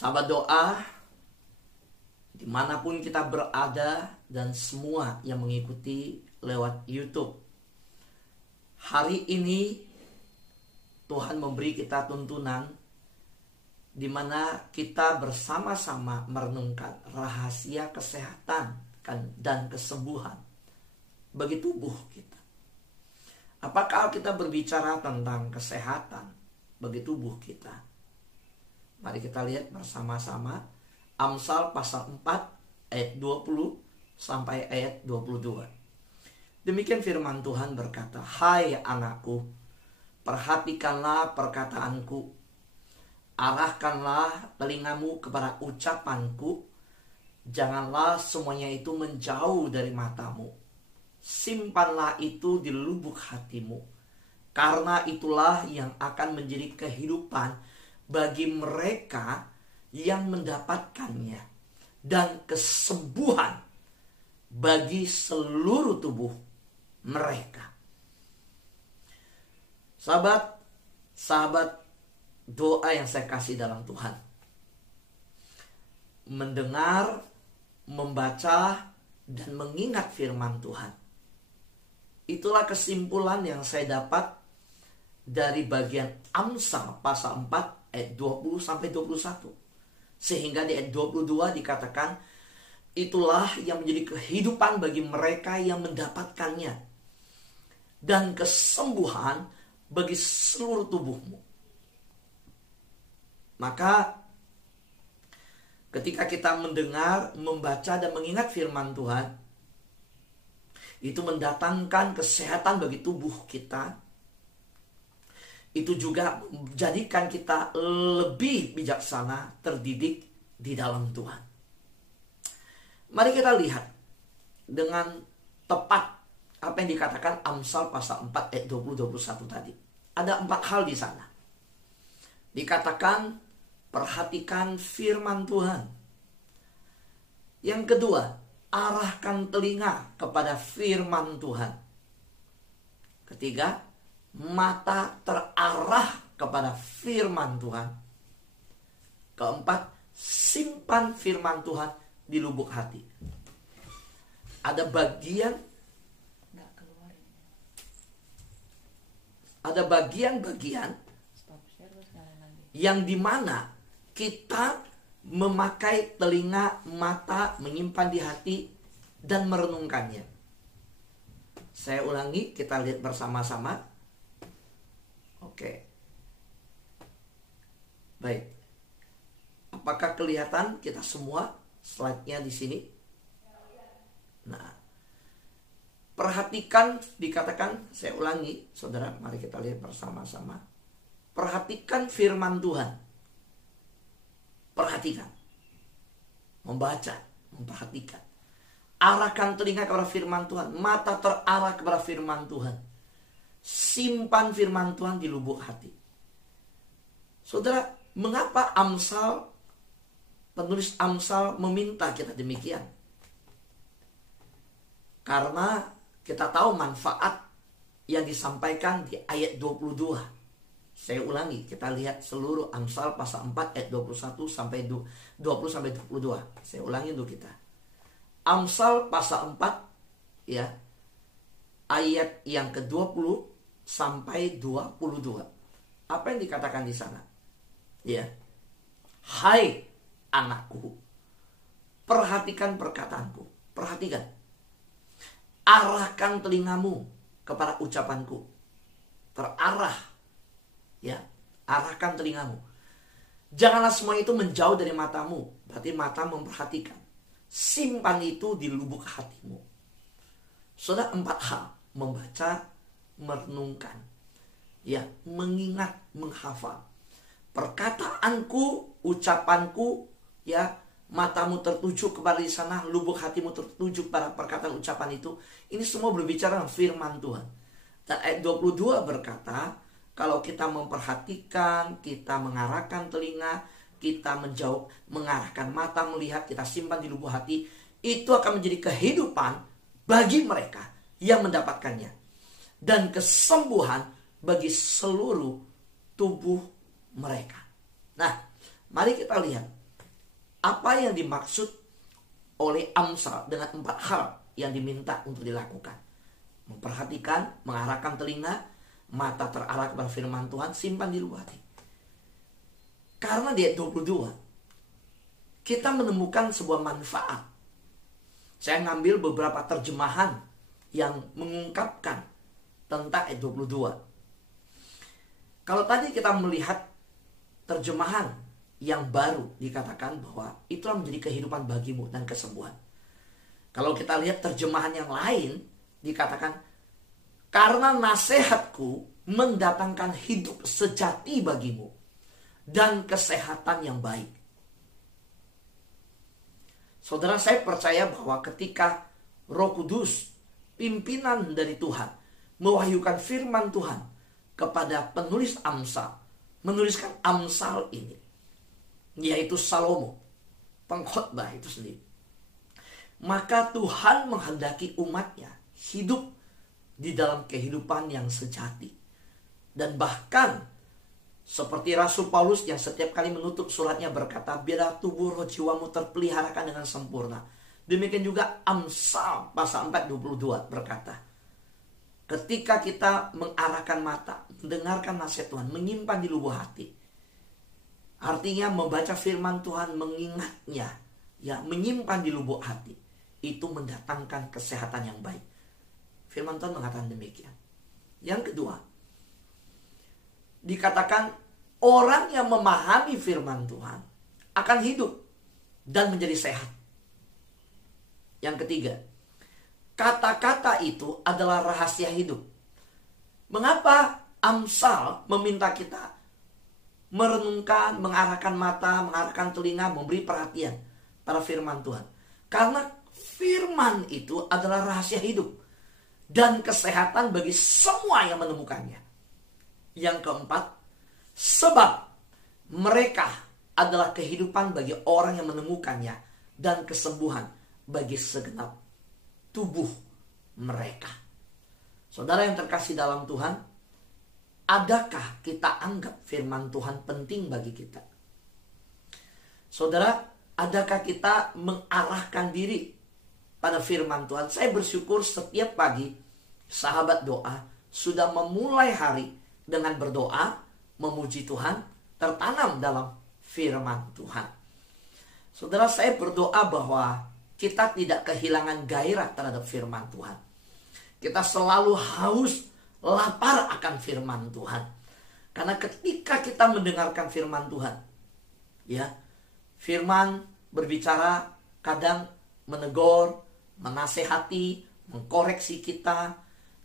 Sahabat doa, dimanapun kita berada dan semua yang mengikuti lewat YouTube, hari ini Tuhan memberi kita tuntunan di mana kita bersama-sama merenungkan rahasia kesehatan dan kesembuhan bagi tubuh kita. Apakah kita berbicara tentang kesehatan bagi tubuh kita? Mari kita lihat bersama-sama Amsal pasal 4 ayat 20 sampai ayat 22. Demikian firman Tuhan berkata, "Hai anakku, perhatikanlah perkataanku, arahkanlah telingamu kepada ucapanku, janganlah semuanya itu menjauh dari matamu. Simpanlah itu di lubuk hatimu, karena itulah yang akan menjadi kehidupan bagi mereka yang mendapatkannya, dan kesembuhan bagi seluruh tubuh mereka." Sahabat doa yang saya kasih dalam Tuhan, mendengar, membaca, dan mengingat firman Tuhan, itulah kesimpulan yang saya dapat dari bagian Amsal pasal 4 ayat 20 sampai 21. Sehingga di ayat 22 dikatakan, itulah yang menjadi kehidupan bagi mereka yang mendapatkannya, dan kesembuhan bagi seluruh tubuhmu. Maka ketika kita mendengar, membaca, dan mengingat firman Tuhan, itu mendatangkan kesehatan bagi tubuh kita. Itu juga menjadikan kita lebih bijaksana, terdidik di dalam Tuhan. Mari kita lihat dengan tepat apa yang dikatakan Amsal pasal 4 ayat 20-21 tadi. Ada 4 hal di sana. Dikatakan, perhatikan firman Tuhan. Yang kedua, arahkan telinga kepada firman Tuhan. Ketiga, mata terarah kepada firman Tuhan. Keempat, simpan firman Tuhan di lubuk hati. Ada bagian-bagian yang dimana kita memakai telinga, mata, menyimpan di hati, dan merenungkannya. Saya ulangi, kita lihat bersama-sama. Oke. Baik. Apakah kelihatan kita semua slide-nya di sini? Nah, perhatikan, dikatakan, saya ulangi, saudara, mari kita lihat bersama-sama. Perhatikan firman Tuhan. Perhatikan. Membaca, memperhatikan. Arahkan telinga kepada firman Tuhan. Mata terarah kepada firman Tuhan. Simpan firman Tuhan di lubuk hati. Saudara, mengapa penulis Amsal meminta kita demikian? Karena kita tahu manfaat yang disampaikan di ayat 22. Saya ulangi, kita lihat seluruh Amsal pasal 4 ayat 21 sampai 20 sampai 22. Saya ulangi dulu kita. Amsal pasal 4 ya, ayat yang ke-20 sampai 22. Apa yang dikatakan di sana? Ya. Hai anakku, perhatikan perkataanku. Perhatikan. Arahkan telingamu kepada ucapanku. Terarah. Ya, arahkan telingamu. Janganlah semua itu menjauh dari matamu. Berarti mata memperhatikan. Simpan itu di lubuk hatimu. Saudara, 4 hal. Membaca, merenungkan, ya, mengingat, menghafal. Perkataanku, ucapanku, ya, matamu tertuju kepada di sana, lubuk hatimu tertuju pada perkataan ucapan itu. Ini semua berbicara tentang firman Tuhan. Dan ayat 22 berkata, kalau kita memperhatikan, kita mengarahkan telinga, kita menjauh, mengarahkan mata melihat, kita simpan di lubuk hati, itu akan menjadi kehidupan bagi mereka yang mendapatkannya, dan kesembuhan bagi seluruh tubuh mereka. Nah, mari kita lihat apa yang dimaksud oleh Amsal dengan 4 hal yang diminta untuk dilakukan. Memperhatikan, mengarahkan telinga, mata terarah kepada firman Tuhan, simpan di lubuk hati. Karena di ayat 22 kita menemukan sebuah manfaat. Saya ngambil beberapa terjemahan yang mengungkapkan tentang ayat 22. Kalau tadi kita melihat terjemahan yang baru, dikatakan bahwa itulah menjadi kehidupan bagimu dan kesembuhan. Kalau kita lihat terjemahan yang lain, dikatakan karena nasihatku mendatangkan hidup sejati bagimu dan kesehatan yang baik. Saudara, saya percaya bahwa ketika Roh Kudus, pimpinan dari Tuhan, mewahyukan firman Tuhan kepada penulis Amsal, menuliskan Amsal ini, yaitu Salomo, pengkhotbah itu sendiri, maka Tuhan menghendaki umatnya hidup di dalam kehidupan yang sejati. Dan bahkan seperti Rasul Paulus yang setiap kali menutup suratnya berkata, biarlah tubuh roh jiwamu terpeliharakan dengan sempurna. Demikian juga Amsal pasal 4:22 berkata, ketika kita mengarahkan mata, mendengarkan nasihat Tuhan, menyimpan di lubuk hati, artinya membaca firman Tuhan, mengingatnya, ya, menyimpan di lubuk hati, itu mendatangkan kesehatan yang baik. Firman Tuhan mengatakan demikian. Yang kedua, dikatakan orang yang memahami firman Tuhan akan hidup dan menjadi sehat. Yang ketiga, kata-kata itu adalah rahasia hidup. Mengapa Amsal meminta kita merenungkan, mengarahkan mata, mengarahkan telinga, memberi perhatian pada firman Tuhan? Karena firman itu adalah rahasia hidup dan kesehatan bagi semua yang menemukannya. Yang keempat, sebab mereka adalah kehidupan bagi orang yang menemukannya dan kesembuhan bagi segenap tubuh mereka. Saudara yang terkasih dalam Tuhan, adakah kita anggap firman Tuhan penting bagi kita? Saudara, adakah kita mengarahkan diri pada firman Tuhan? Saya bersyukur setiap pagi sahabat doa sudah memulai hari dengan berdoa, memuji Tuhan, tertanam dalam firman Tuhan. Saudara, saya berdoa bahwa kita tidak kehilangan gairah terhadap firman Tuhan. Kita selalu haus, lapar akan firman Tuhan. Karena ketika kita mendengarkan firman Tuhan, ya, firman berbicara kadang menegur, menasehati, mengkoreksi kita,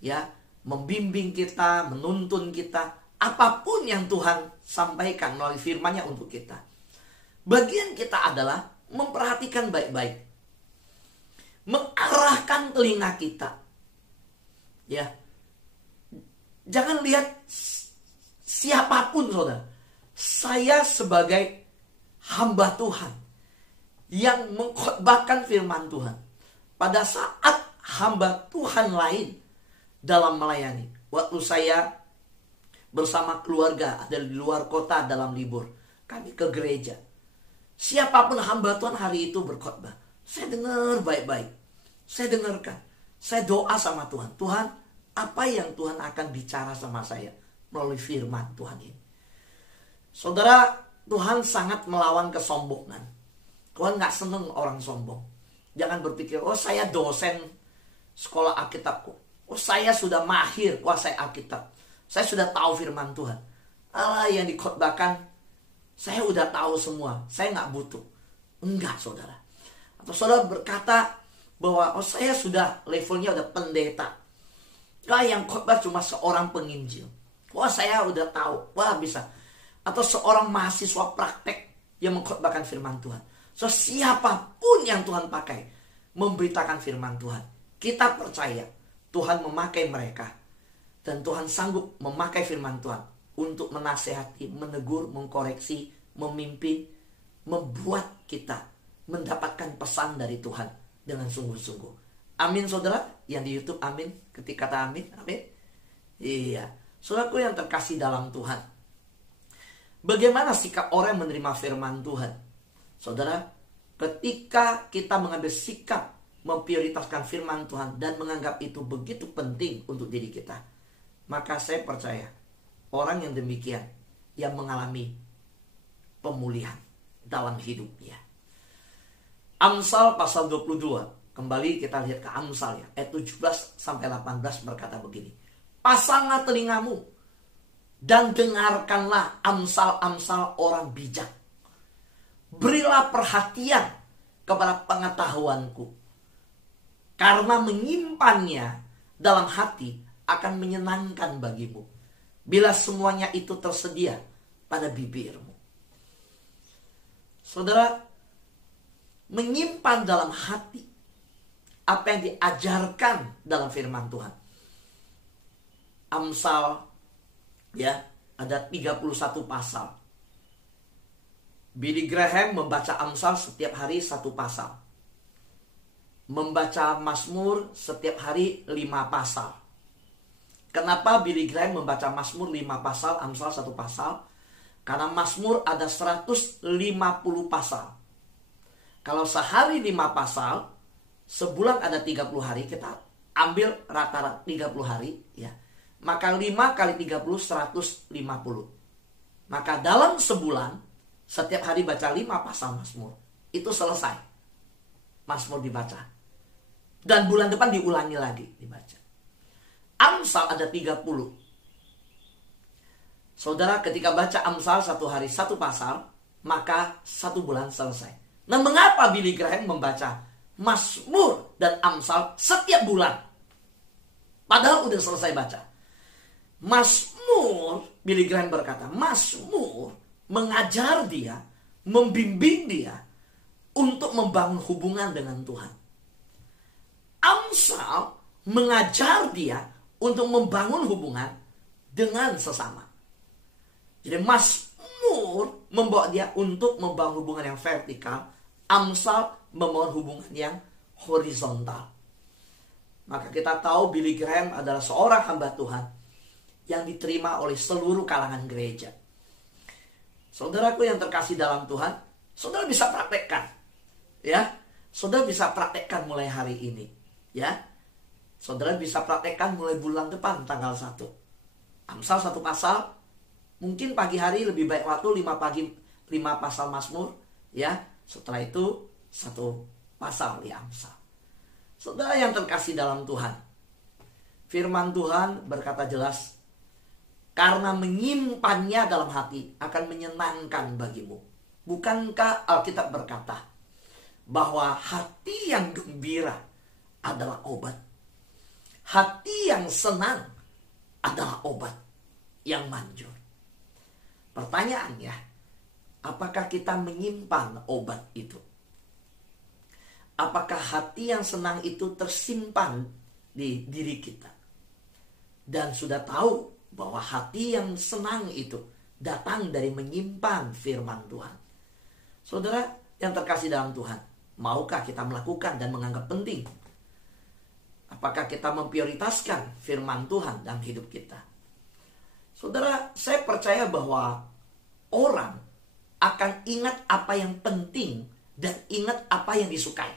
ya, membimbing kita, menuntun kita, apapun yang Tuhan sampaikan melalui firman-Nya untuk kita. Bagian kita adalah memperhatikan baik-baik, mengarahkan telinga kita, ya. Jangan lihat siapapun, saudara. Saya sebagai hamba Tuhan yang mengkhotbahkan firman Tuhan, pada saat hamba Tuhan lain dalam melayani, waktu saya bersama keluarga ada di luar kota dalam libur, kami ke gereja, siapapun hamba Tuhan hari itu berkhotbah, saya dengar baik-baik, saya dengarkan, saya doa sama Tuhan. Tuhan, apa yang Tuhan akan bicara sama saya melalui firman Tuhan ini? Saudara, Tuhan sangat melawan kesombongan. Tuhan gak seneng orang sombong. Jangan berpikir, oh saya dosen sekolah Alkitab kok, oh saya sudah mahir kuasai Alkitab, saya sudah tahu firman Tuhan. Allah, yang dikhotbahkan saya udah tahu semua, saya gak butuh. Enggak, saudara. Atau saudara berkata bahwa oh saya sudah levelnya udah pendeta, yang khotbah cuma seorang penginjil, wah saya udah tahu, wah bisa. Atau seorang mahasiswa praktek yang mengkhotbahkan firman Tuhan. So siapapun yang Tuhan pakai memberitakan firman Tuhan, kita percaya Tuhan memakai mereka, dan Tuhan sanggup memakai firman Tuhan untuk menasehati, menegur, mengkoreksi, memimpin, membuat kita mendapatkan pesan dari Tuhan dengan sungguh-sungguh. Amin, saudara yang di YouTube, amin. Ketik kata amin, amin. Iya, saudaraku yang terkasih dalam Tuhan, bagaimana sikap orang yang menerima firman Tuhan? Saudara, ketika kita mengambil sikap memprioritaskan firman Tuhan dan menganggap itu begitu penting untuk diri kita, maka saya percaya orang yang demikian yang mengalami pemulihan dalam hidupnya. Amsal pasal 22, kembali kita lihat ke Amsal ya, ayat 17 sampai 18 berkata begini. Pasanglah telingamu dan dengarkanlah amsal-amsal orang bijak. Berilah perhatian kepada pengetahuanku. Karena menyimpannya dalam hati akan menyenangkan bagimu, bila semuanya itu tersedia pada bibirmu. Saudara, menyimpan dalam hati apa yang diajarkan dalam firman Tuhan. Amsal ya, ada 31 pasal. Billy Graham membaca Amsal setiap hari 1 pasal. Membaca Mazmur setiap hari 5 pasal. Kenapa Billy Graham membaca Mazmur 5 pasal, Amsal 1 pasal? Karena Mazmur ada 150 pasal. Kalau sehari 5 pasal, sebulan ada 30 hari, kita ambil rata-rata 30 hari ya. Maka 5 kali 30 150. Maka dalam sebulan setiap hari baca 5 pasal Mazmur, itu selesai Mazmur dibaca. Dan bulan depan diulangi lagi dibaca. Amsal ada 30. Saudara, ketika baca Amsal 1 hari 1 pasal, maka 1 bulan selesai. Nah, mengapa Billy Graham membaca Mazmur dan Amsal setiap bulan? Padahal udah selesai baca. Mazmur, Billy Graham berkata, Mazmur mengajar dia, membimbing dia untuk membangun hubungan dengan Tuhan. Amsal mengajar dia untuk membangun hubungan dengan sesama. Jadi Mazmur membawa dia untuk membangun hubungan yang vertikal. Amsal membangun hubungan yang horizontal. Maka kita tahu Billy Graham adalah seorang hamba Tuhan yang diterima oleh seluruh kalangan gereja. Saudaraku yang terkasih dalam Tuhan, saudara bisa praktekkan. Ya, saudara bisa praktekkan mulai hari ini. Ya, saudara bisa praktekkan mulai bulan depan tanggal 1. Amsal 1 pasal. Mungkin pagi hari lebih baik waktu 5 pasal Mazmur. Ya, setelah itu 1 pasal di Amsal. Saudara yang terkasih dalam Tuhan, firman Tuhan berkata jelas, karena menyimpannya dalam hati akan menyenangkan bagimu. Bukankah Alkitab berkata bahwa hati yang gembira adalah obat. Hati yang senang adalah obat yang manjur. Pertanyaannya, apakah kita menyimpan obat itu? Apakah hati yang senang itu tersimpan di diri kita? Dan sudah tahu bahwa hati yang senang itu datang dari menyimpan firman Tuhan. Saudara yang terkasih dalam Tuhan, maukah kita melakukan dan menganggap penting? Apakah kita memprioritaskan firman Tuhan dalam hidup kita? Saudara, saya percaya bahwa orang akan ingat apa yang penting dan ingat apa yang disukai.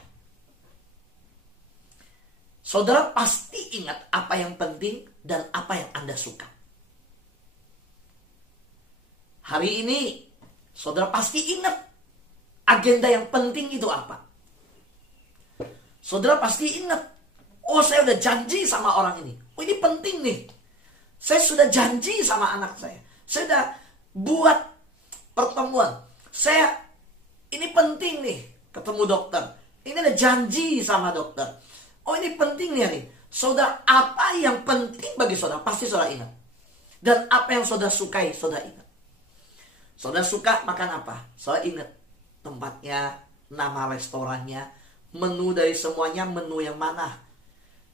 Saudara pasti ingat apa yang penting dan apa yang Anda suka. Hari ini, saudara pasti ingat agenda yang penting itu apa. Saudara pasti ingat, oh saya udah janji sama orang ini. Oh ini penting nih. Saya sudah janji sama anak saya. Saya sudah buat pertemuan. Ini penting nih ketemu dokter. Ini ada janji sama dokter. Oh ini penting nih. Saudara, apa yang penting bagi saudara pasti saudara ingat. Dan apa yang saudara sukai saudara ingat. Saudara suka makan apa? Saudara ingat tempatnya, nama restorannya, menu dari semuanya, menu yang mana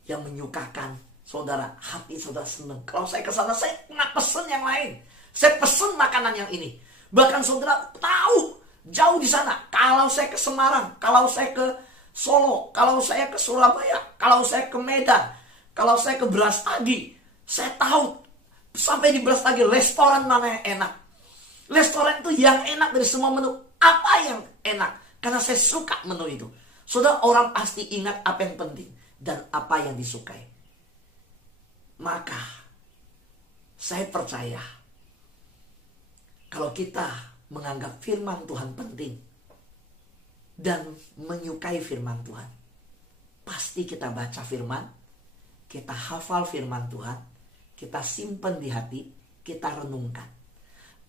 yang menyukakan saudara, hati saudara senang. Kalau saya ke sana, saya nggak pesen yang lain. Saya pesen makanan yang ini. Bahkan saudara tahu jauh di sana. Kalau saya ke Semarang, kalau saya ke Solo, kalau saya ke Surabaya, kalau saya ke Medan, kalau saya ke Brastagi, saya tahu sampai di Brastagi restoran mana yang enak. Restoran itu yang enak dari semua menu. Apa yang enak? Karena saya suka menu itu. Saudara, orang pasti ingat apa yang penting dan apa yang disukai. Maka saya percaya kalau kita menganggap firman Tuhan penting dan menyukai firman Tuhan, pasti kita baca firman, kita hafal firman Tuhan, kita simpan di hati, kita renungkan.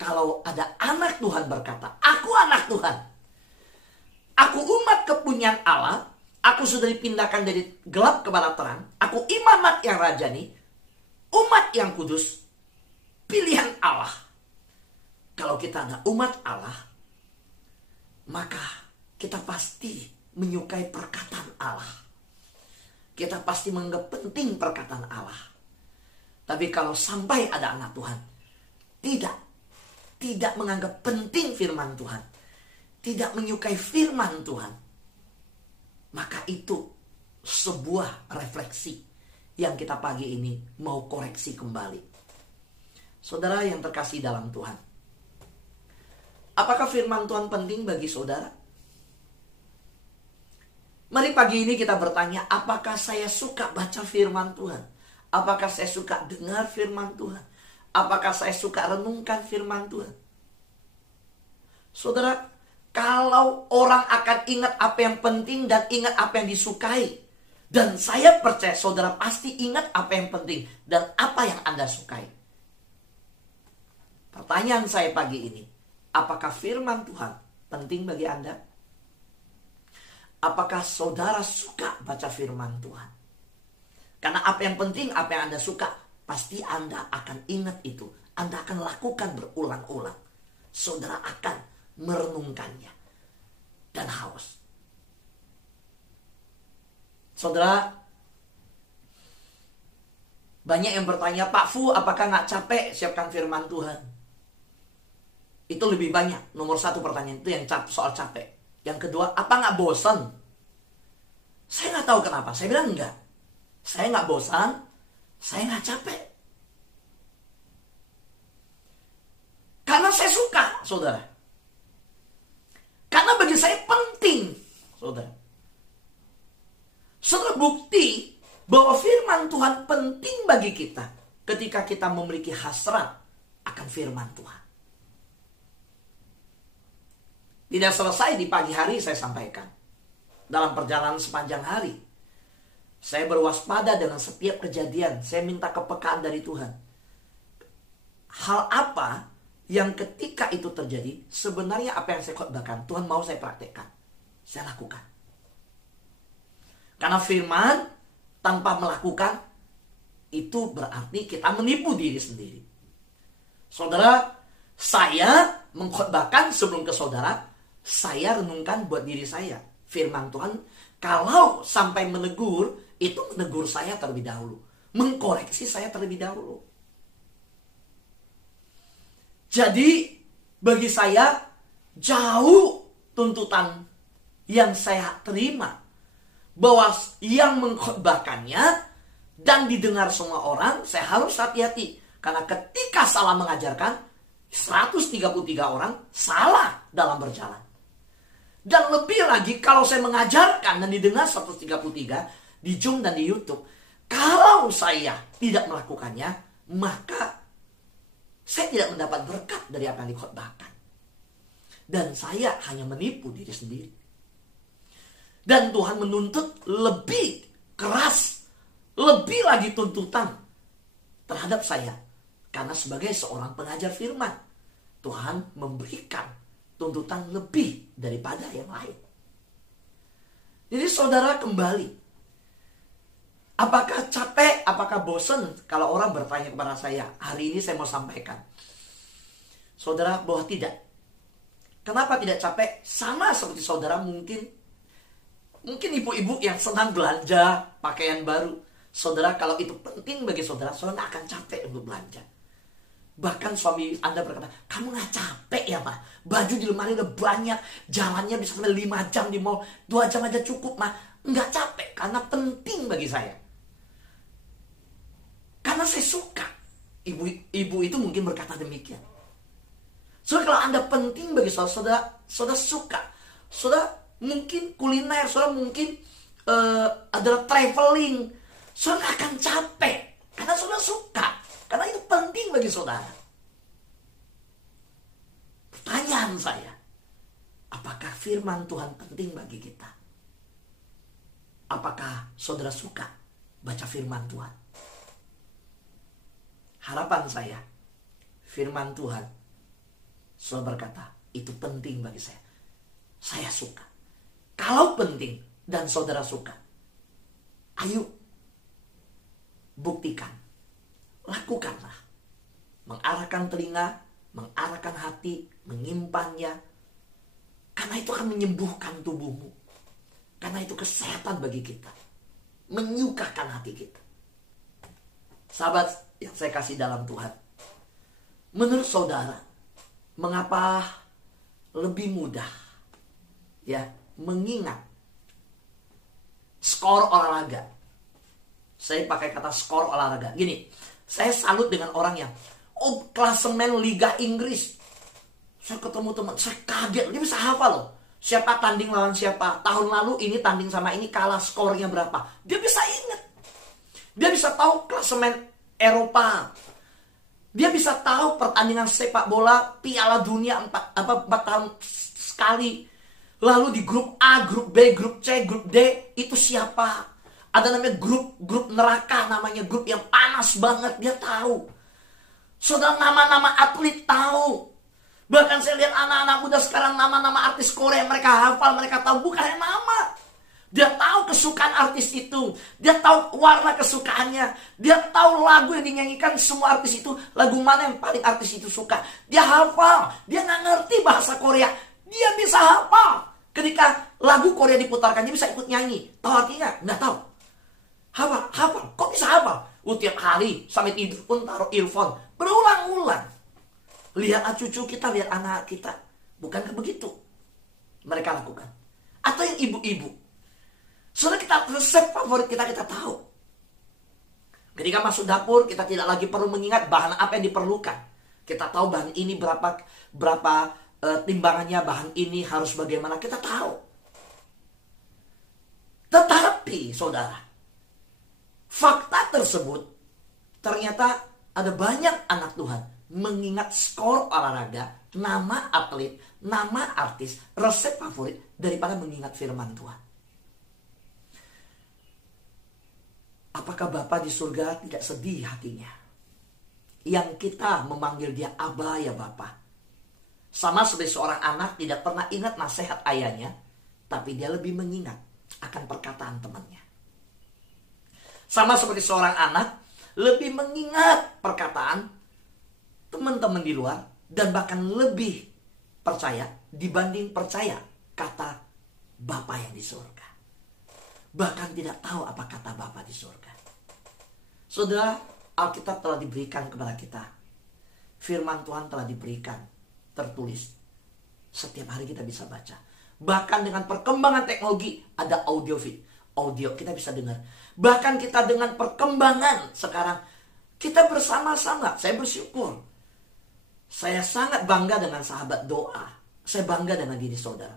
Kalau ada anak Tuhan berkata, aku anak Tuhan, aku umat kepunyaan Allah, aku sudah dipindahkan dari gelap kepada terang, aku imamat yang rajani, umat yang kudus, pilihan Allah. Kalau kita ada umat Allah, maka kita pasti menyukai perkataan Allah. Kita pasti menganggap penting perkataan Allah. Tapi kalau sampai ada anak Tuhan tidak menganggap penting firman Tuhan, tidak menyukai firman Tuhan, maka itu sebuah refleksi yang kita pagi ini mau koreksi kembali. Saudara yang terkasih dalam Tuhan, apakah firman Tuhan penting bagi saudara? Mari pagi ini kita bertanya, apakah saya suka baca firman Tuhan? Apakah saya suka dengar firman Tuhan? Apakah saya suka renungkan firman Tuhan? Saudara, kalau orang akan ingat apa yang penting dan ingat apa yang disukai, dan saya percaya saudara pasti ingat apa yang penting dan apa yang Anda sukai. Pertanyaan saya pagi ini, apakah firman Tuhan penting bagi Anda? Apakah saudara suka baca firman Tuhan? Karena apa yang penting, apa yang Anda suka, pasti Anda akan ingat itu. Anda akan lakukan berulang-ulang. Saudara akan merenungkannya dan haus. Saudara, banyak yang bertanya, Pak Fu, apakah nggak capek siapkan firman Tuhan? Itu lebih banyak. Nomor satu pertanyaan itu yang soal capek. Yang kedua, apa nggak bosan? Saya nggak tahu kenapa. Saya bilang enggak. Saya nggak bosan. Saya nggak capek. Karena saya suka, saudara. Karena bagi saya penting, saudara. Saudara, bukti bahwa firman Tuhan penting bagi kita ketika kita memiliki hasrat akan firman Tuhan. Tidak selesai di pagi hari saya sampaikan. Dalam perjalanan sepanjang hari, saya berwaspada dengan setiap kejadian. Saya minta kepekaan dari Tuhan. Hal apa yang ketika itu terjadi, sebenarnya apa yang saya khotbahkan, Tuhan mau saya praktekkan. Saya lakukan. Karena firman tanpa melakukan, itu berarti kita menipu diri sendiri. Saudara, saya mengkhotbahkan sebelum ke saudara, saya renungkan buat diri saya. Firman Tuhan, kalau sampai menegur, itu menegur saya terlebih dahulu. Mengkoreksi saya terlebih dahulu. Jadi, bagi saya, jauh tuntutan yang saya terima. Bahwa yang mengkhotbahkannya dan didengar semua orang, saya harus hati-hati. Karena ketika salah mengajarkan, 133 orang salah dalam berjalan. Dan lebih lagi kalau saya mengajarkan dan didengar 133 di Zoom dan di YouTube, kalau saya tidak melakukannya, maka saya tidak mendapat berkat dari apa yang dikhotbahkan. Dan saya hanya menipu diri sendiri. Dan Tuhan menuntut lebih keras, lebih lagi tuntutan terhadap saya. Karena sebagai seorang pengajar firman, Tuhan memberikan tuntutan lebih daripada yang lain. Jadi saudara kembali, apakah capek, apakah bosan? Kalau orang bertanya kepada saya, hari ini saya mau sampaikan, saudara, bahwa tidak. Kenapa tidak capek? Sama seperti saudara mungkin ibu-ibu yang senang belanja pakaian baru. Saudara, kalau itu penting bagi saudara, saudara akan capek untuk belanja. Bahkan suami Anda berkata, kamu gak capek ya Pak? Baju di lemari udah banyak, jalannya bisa sampai 5 jam di mall, 2 jam aja cukup mah. Enggak capek, karena penting bagi saya. Karena saya suka. Ibu itu mungkin berkata demikian. Saudara, kalau Anda penting bagi saudara, saudara suka. Saudara, mungkin kuliner, saudara mungkin adalah traveling. Saudara akan capek karena saudara suka, karena itu penting bagi saudara. Pertanyaan saya, apakah firman Tuhan penting bagi kita? Apakah saudara suka baca firman Tuhan? Harapan saya, firman Tuhan, saudara berkata, itu penting bagi saya. Saya suka. Kalau penting dan saudara suka, ayo buktikan, lakukanlah. Mengarahkan telinga, mengarahkan hati, menyimpannya. Karena itu akan menyembuhkan tubuhmu. Karena itu kesehatan bagi kita. Menyukakan hati kita. Sahabat yang saya kasih dalam Tuhan, menurut saudara, mengapa lebih mudah ya mengingat skor olahraga? Saya pakai kata skor olahraga. Gini, saya salut dengan orang yang klasemen Liga Inggris. Saya ketemu teman, saya kaget, dia bisa hafal loh. Siapa tanding lawan siapa, tahun lalu ini tanding sama ini, kalah, skornya berapa. Dia bisa ingat. Dia bisa tahu klasemen Eropa. Dia bisa tahu pertandingan sepak bola Piala Dunia 4 tahun sekali. Lalu di grup A, grup B, grup C, grup D, itu siapa? Ada namanya grup neraka, namanya grup yang panas banget, dia tahu. Saudara, nama-nama atlet tahu. Bahkan saya lihat anak-anak muda sekarang, nama-nama artis Korea, mereka hafal, mereka tahu, bukan hanya nama. Dia tahu kesukaan artis itu. Dia tahu warna kesukaannya. Dia tahu lagu yang dinyanyikan semua artis itu, lagu mana yang paling artis itu suka. Dia hafal. Dia nggak ngerti bahasa Korea, dia bisa hafal. Ketika lagu Korea diputarkan, dia bisa ikut nyanyi. Tahu artinya? Nggak tahu. Hafal. Kok bisa hafal? Tiap hari sampai tidur pun taruh earphone. Berulang-ulang. Lihat cucu kita, lihat anak kita. Bukankah begitu mereka lakukan? Atau yang ibu-ibu. Soalnya kita resep favorit kita tahu. Ketika masuk dapur, kita tidak lagi perlu mengingat bahan apa yang diperlukan. Kita tahu bahan ini berapa timbangannya, bahan ini harus bagaimana, kita tahu. Tetapi saudara, fakta tersebut ternyata ada banyak anak Tuhan mengingat skor olahraga, nama atlet, nama artis, resep favorit daripada mengingat firman Tuhan. Apakah Bapa di surga tidak sedih hatinya yang kita memanggil dia Aba, ya Bapa? Sama seperti seorang anak tidak pernah ingat nasihat ayahnya, tapi dia lebih mengingat akan perkataan temannya. Sama seperti seorang anak lebih mengingat perkataan teman-teman di luar, dan bahkan lebih percaya dibanding percaya kata Bapa yang di surga. Bahkan tidak tahu apa kata Bapa di surga. Saudara, Alkitab telah diberikan kepada kita. Firman Tuhan telah diberikan, tertulis. Setiap hari kita bisa baca. Bahkan dengan perkembangan teknologi, ada audio kita bisa dengar. Bahkan kita dengan perkembangan sekarang, kita bersama-sama. Saya bersyukur. Saya sangat bangga dengan sahabat doa. Saya bangga dengan diri saudara.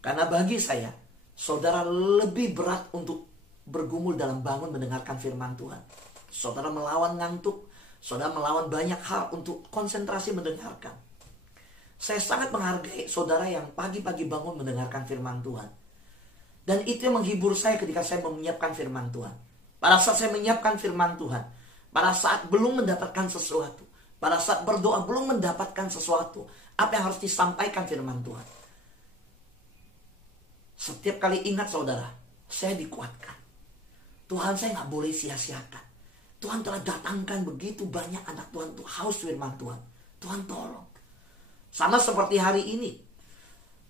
Karena bagi saya, saudara lebih berat untuk bergumul dalam bangun mendengarkan firman Tuhan. Saudara melawan ngantuk. Saudara melawan banyak hal untuk konsentrasi mendengarkan. Saya sangat menghargai saudara yang pagi-pagi bangun mendengarkan firman Tuhan. Dan itu yang menghibur saya ketika saya menyiapkan firman Tuhan. Pada saat saya menyiapkan firman Tuhan, pada saat belum mendapatkan sesuatu, pada saat berdoa belum mendapatkan sesuatu, apa yang harus disampaikan firman Tuhan. Setiap kali ingat saudara, saya dikuatkan. Tuhan, saya gak boleh sia-siakan. Tuhan telah datangkan begitu banyak anak Tuhan untuk haus firman Tuhan. Tuhan tolong. Sama seperti hari ini.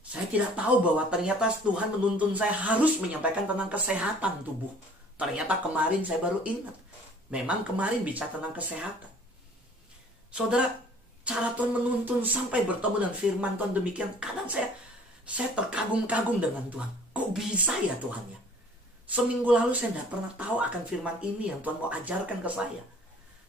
Saya tidak tahu bahwa ternyata Tuhan menuntun saya harus menyampaikan tentang kesehatan tubuh. Ternyata kemarin saya baru ingat. Memang kemarin bicara tentang kesehatan. Saudara, cara Tuhan menuntun sampai bertemu dengan firman Tuhan demikian. Kadang saya terkagum-kagum dengan Tuhan. Kok bisa ya Tuhan ya? Seminggu lalu saya tidak pernah tahu akan firman ini yang Tuhan mau ajarkan ke saya.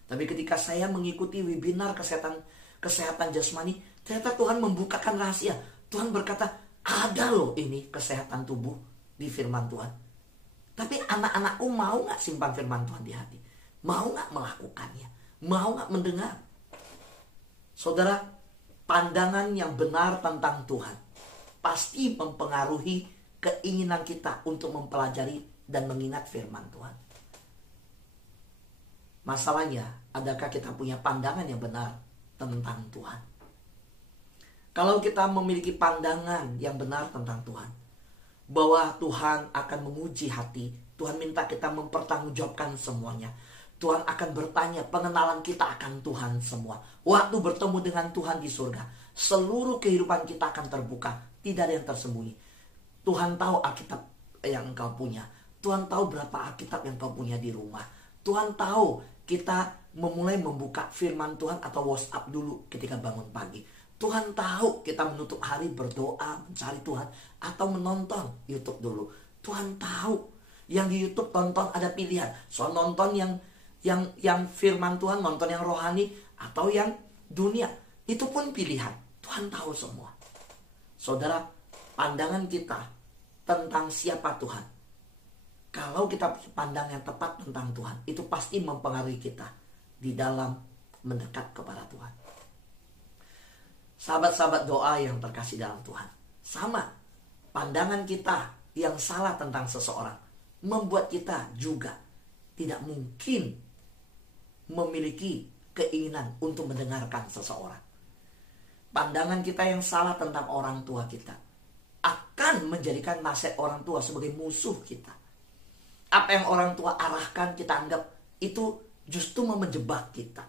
Tapi ketika saya mengikuti webinar kesehatan jasmani, ternyata Tuhan membukakan rahasia. Tuhan berkata, ada loh ini kesehatan tubuh di firman Tuhan. Tapi anak-anakku mau gak simpan firman Tuhan di hati? Mau gak melakukannya? Mau gak mendengar? Saudara, pandangan yang benar tentang Tuhan pasti mempengaruhi keinginan kita untuk mempelajari dan mengingat firman Tuhan. Masalahnya, adakah kita punya pandangan yang benar tentang Tuhan? Kalau kita memiliki pandangan yang benar tentang Tuhan, bahwa Tuhan akan menguji hati, Tuhan minta kita mempertanggungjawabkan semuanya. Tuhan akan bertanya, pengenalan kita akan Tuhan semua. Waktu bertemu dengan Tuhan di surga, seluruh kehidupan kita akan terbuka, tidak ada yang tersembunyi. Tuhan tahu Alkitab yang engkau punya. Tuhan tahu berapa Alkitab yang engkau punya di rumah. Tuhan tahu kita memulai membuka firman Tuhan atau WhatsApp dulu ketika bangun pagi. Tuhan tahu kita menutup hari berdoa, mencari Tuhan, atau menonton YouTube dulu. Tuhan tahu yang di YouTube tonton ada pilihan. Soal nonton yang firman Tuhan, nonton yang rohani, atau yang dunia. Itu pun pilihan. Tuhan tahu semua. Saudara, pandangan kita tentang siapa Tuhan, kalau kita pandang yang tepat tentang Tuhan, itu pasti mempengaruhi kita di dalam mendekat kepada Tuhan. Sahabat-sahabat doa yang terkasih dalam Tuhan, sama, pandangan kita yang salah tentang seseorang membuat kita juga tidak mungkin memiliki keinginan untuk mendengarkan seseorang. Pandangan kita yang salah tentang orang tua kita akan menjadikan nasihat orang tua sebagai musuh kita. Apa yang orang tua arahkan kita anggap itu justru menjebak kita.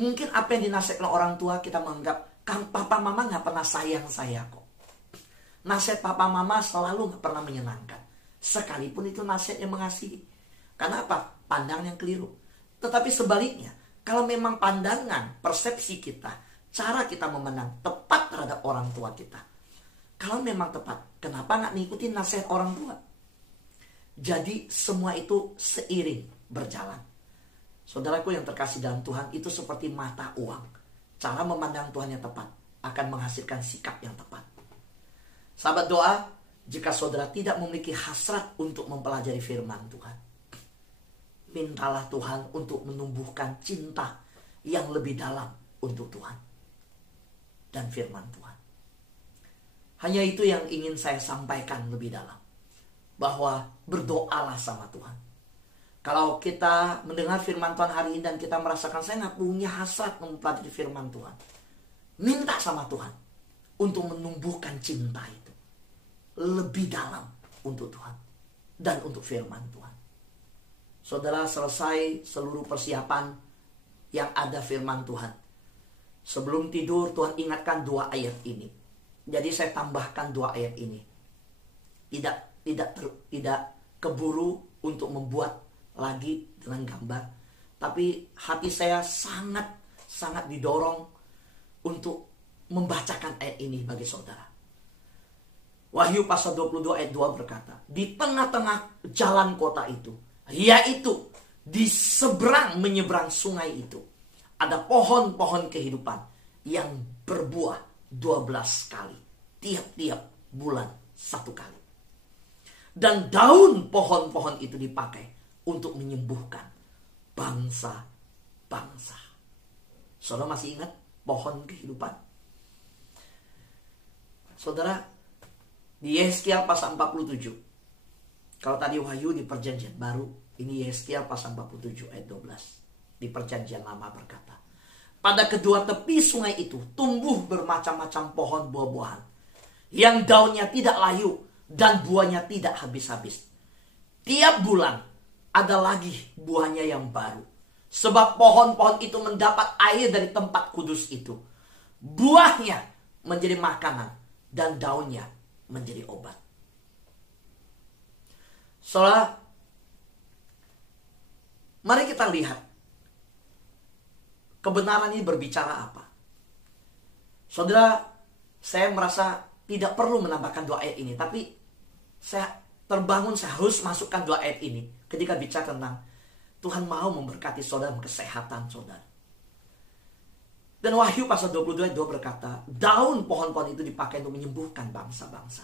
Mungkin apa yang dinasihatkan orang tua kita menganggap, kan papa mama gak pernah sayang saya kok. Nasihat papa mama selalu gak pernah menyenangkan. Sekalipun itu nasihat yang mengasihi. Karena apa? Pandangan yang keliru. Tetapi sebaliknya, kalau memang pandangan, persepsi kita, cara kita memandang tepat terhadap orang tua kita, kalau memang tepat, kenapa gak ngikutin nasihat orang tua? Jadi semua itu seiring berjalan. Saudaraku yang terkasih dalam Tuhan, itu seperti mata uang. Cara memandang Tuhan yang tepat akan menghasilkan sikap yang tepat. Sahabat doa, jika saudara tidak memiliki hasrat untuk mempelajari firman Tuhan, mintalah Tuhan untuk menumbuhkan cinta yang lebih dalam untuk Tuhan dan firman Tuhan. Hanya itu yang ingin saya sampaikan lebih dalam. Bahwa berdoalah sama Tuhan. Kalau kita mendengar firman Tuhan hari ini dan kita merasakan saya gak punya hasrat mempelajari firman Tuhan, minta sama Tuhan untuk menumbuhkan cinta itu lebih dalam untuk Tuhan dan untuk firman Tuhan. Saudara, selesai seluruh persiapan yang ada firman Tuhan, sebelum tidur Tuhan ingatkan 2 ayat ini. Jadi saya tambahkan 2 ayat ini. Tidak keburu untuk membuat lagi dengan gambar, tapi hati saya sangat didorong untuk membacakan ayat ini bagi saudara. Wahyu pasal 22 ayat 2 berkata, di tengah-tengah jalan kota itu, yaitu di seberang menyeberang sungai itu, ada pohon-pohon kehidupan yang berbuah 12 kali, tiap-tiap bulan 1 kali. Dan daun pohon-pohon itu dipakai untuk menyembuhkan bangsa-bangsa. Saudara masih ingat pohon kehidupan? Saudara, di Yeskiel pasal 47. Kalau tadi Wahyu di perjanjian baru, ini Yeskiel pasal 47 ayat 12. Di perjanjian lama berkata, pada kedua tepi sungai itu tumbuh bermacam-macam pohon buah-buahan, yang daunnya tidak layu dan buahnya tidak habis-habis. Tiap bulan ada lagi buahnya yang baru. Sebab pohon-pohon itu mendapat air dari tempat kudus itu. Buahnya menjadi makanan dan daunnya menjadi obat. Saudara, mari kita lihat kebenaran ini berbicara apa. Saudara, saya merasa tidak perlu menambahkan 2 ayat ini, tapi saya terbangun, saya harus masukkan 2 ayat ini ketika bicara tentang Tuhan mau memberkati saudara dalam kesehatan saudara. Dan Wahyu pasal 22 ayat 2 berkata, daun pohon-pohon itu dipakai untuk menyembuhkan bangsa-bangsa.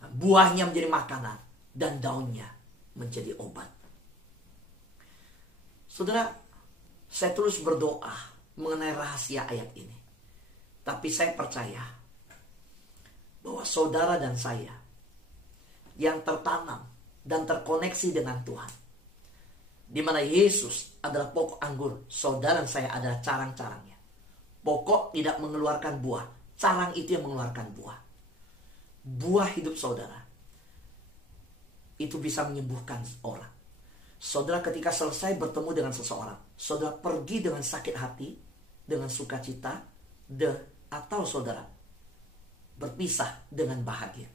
Buahnya menjadi makanan dan daunnya menjadi obat. Saudara, saya terus berdoa mengenai rahasia ayat ini. Tapi saya percaya bahwa saudara dan saya yang tertanam dan terkoneksi dengan Tuhan, di mana Yesus adalah pokok anggur, saudara dan saya adalah carang-carangnya. Pokok tidak mengeluarkan buah, carang itu yang mengeluarkan buah. Buah hidup saudara itu bisa menyembuhkan orang. Saudara ketika selesai bertemu dengan seseorang, saudara pergi dengan sakit hati, dengan sukacita, atau saudara berpisah dengan bahagia.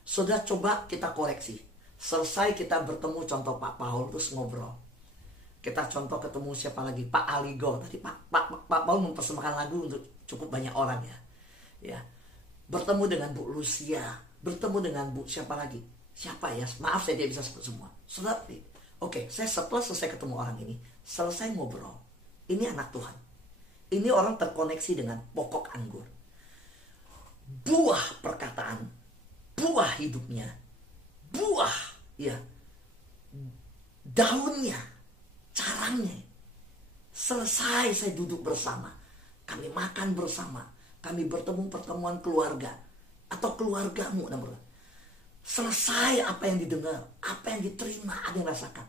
Saudara coba kita koreksi. Selesai kita bertemu, contoh Pak Paul terus ngobrol. Kita contoh ketemu siapa lagi? Pak Aligo. Tadi Pak Paul mempersembahkan lagu untuk cukup banyak orang ya. Ya. Bertemu dengan Bu Lucia, bertemu dengan Bu siapa lagi? Siapa ya? Maaf saya tidak bisa sebut semua. Saudara, oke, saya setelah selesai ketemu orang ini, selesai ngobrol. Ini anak Tuhan. Ini orang terkoneksi dengan pokok anggur. Buah perkataan, buah hidupnya, buah ya, daunnya, carangnya. Selesai saya duduk bersama, kami makan bersama, kami bertemu pertemuan keluarga atau keluargamu. Selesai apa yang didengar, apa yang diterima, ada yang rasakan.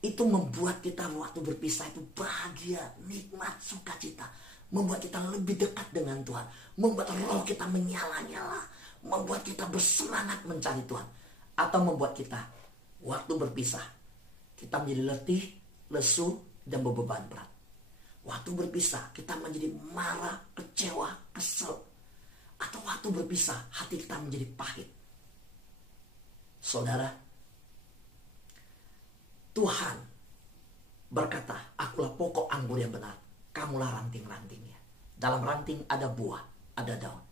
Itu membuat kita waktu berpisah itu bahagia, nikmat, sukacita. Membuat kita lebih dekat dengan Tuhan. Membuat roh kita menyala-nyala. Membuat kita bersemangat mencari Tuhan. Atau membuat kita waktu berpisah, kita menjadi letih, lesu, dan beban berat. Waktu berpisah kita menjadi marah, kecewa, kesel. Atau waktu berpisah hati kita menjadi pahit. Saudara, Tuhan berkata, akulah pokok anggur yang benar, kamulah ranting-rantingnya. Dalam ranting ada buah, ada daun.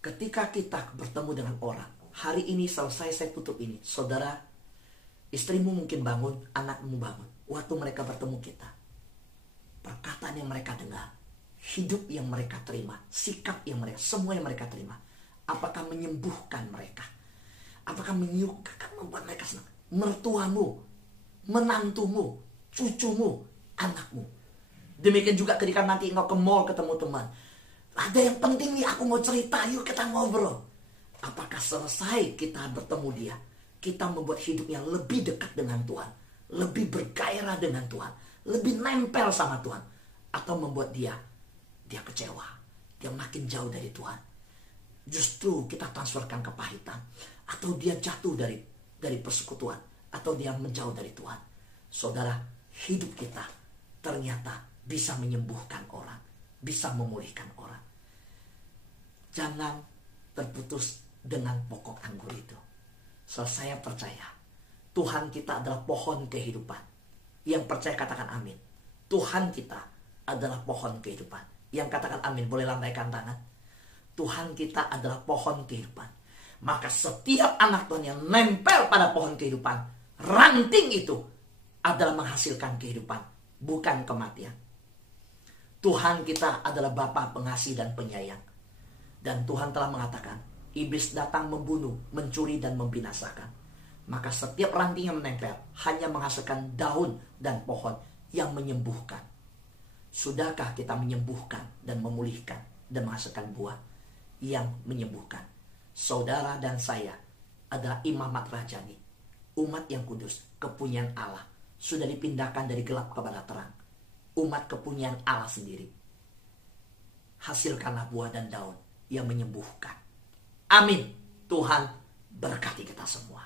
Ketika kita bertemu dengan orang, hari ini selesai saya tutup ini, saudara, istrimu mungkin bangun, anakmu bangun. Waktu mereka bertemu kita, perkataan yang mereka dengar, hidup yang mereka terima, sikap yang mereka, semua yang mereka terima, apakah menyembuhkan mereka? Apakah menyukakan, membuat mereka senang? Mertuamu, menantumu, cucumu, anakmu. Demikian juga ketika nanti engkau ke mall ketemu teman. Ada yang penting nih aku mau cerita, yuk kita ngobrol. Apakah selesai kita bertemu dia, kita membuat hidupnya lebih dekat dengan Tuhan, lebih bergairah dengan Tuhan, lebih nempel sama Tuhan, atau membuat dia kecewa, dia makin jauh dari Tuhan. Justru kita transferkan kepahitan, atau dia jatuh dari persekutuan, atau dia menjauh dari Tuhan. Saudara, hidup kita ternyata bisa menyembuhkan orang, bisa memulihkan orang. Jangan terputus dengan pokok anggur itu. Saya percaya Tuhan kita adalah pohon kehidupan. Yang percaya katakan amin. Tuhan kita adalah pohon kehidupan. Yang katakan amin boleh lambaikan tangan. Tuhan kita adalah pohon kehidupan. Maka setiap anak Tuhan yang nempel pada pohon kehidupan, ranting itu adalah menghasilkan kehidupan, bukan kematian. Tuhan kita adalah Bapa pengasih dan penyayang. Dan Tuhan telah mengatakan, iblis datang membunuh, mencuri dan membinasakan. Maka setiap ranting yang menempel hanya menghasilkan daun dan pohon yang menyembuhkan. Sudahkah kita menyembuhkan dan memulihkan dan menghasilkan buah yang menyembuhkan? Saudara dan saya adalah imamat rajani, umat yang kudus, kepunyaan Allah, sudah dipindahkan dari gelap kepada terang, umat kepunyaan Allah sendiri. Hasilkanlah buah dan daun yang menyembuhkan. Amin. Tuhan berkati kita semua.